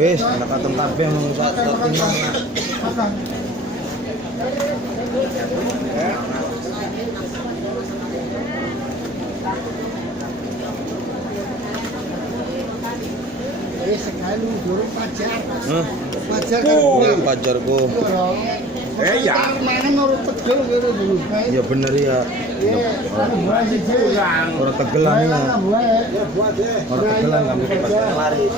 Wis, anak-anak kabeh mau sak tinggal. Sekali durung pajar. Pajar Pajarku. Ya. Mangan urut tegel kene dulu bae. Ya bener ya. Orang tegelan ya. Orang tegelan kami ke pasar lari.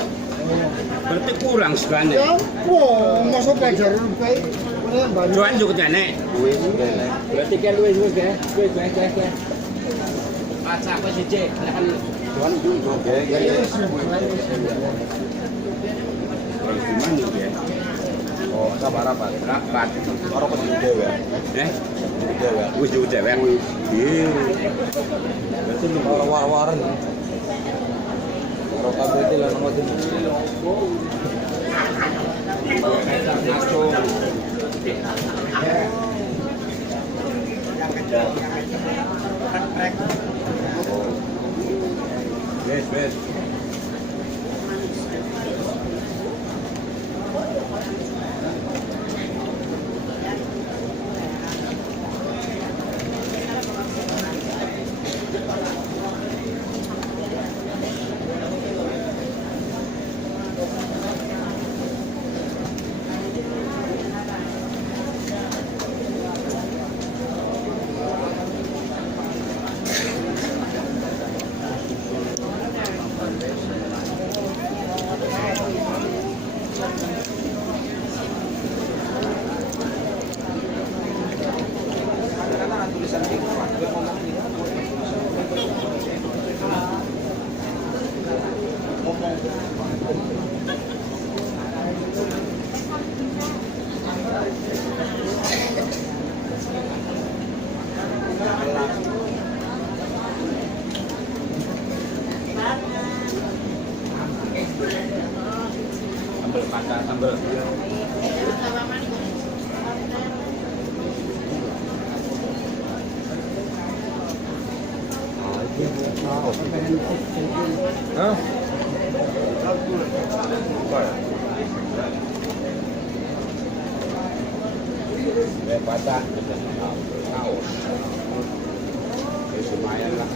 Berarti kurang sebenarnya. Ya, mosok pajar bae. Juan juga jane. Berarti kan luwes ya. Wes. Acak wis siji, kan Juan juga. Orang gimana ya? Oh, sabar apa? Rapat. Orang kok di dewe. Di dewe. Wis juga dewek. Iya. Berarti lu war-waran. Orang kabeh iki lan ngoten. Wes. Sambal. Hah? Baca kaos. Lumayan lah.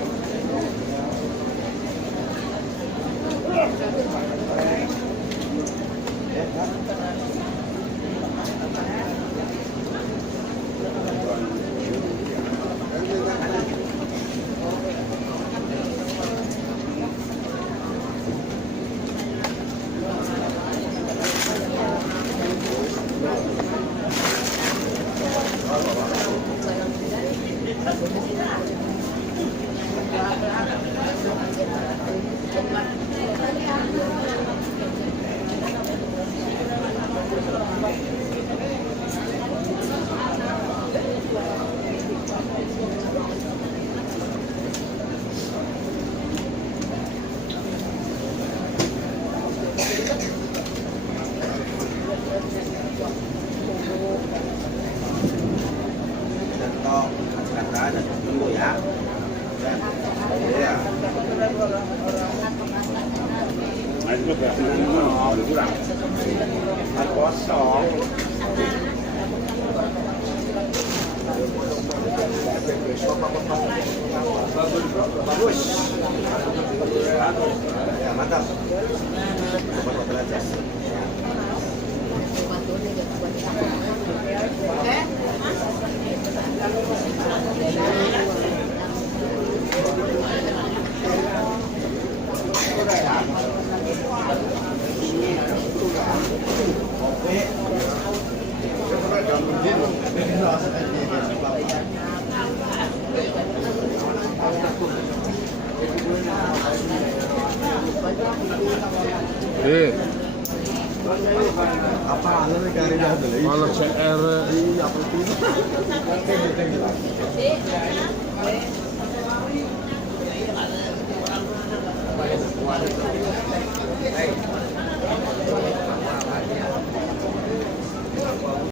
Bagus. Ya, mantap. Apa anu kari dah beli? Malah CR apa itu?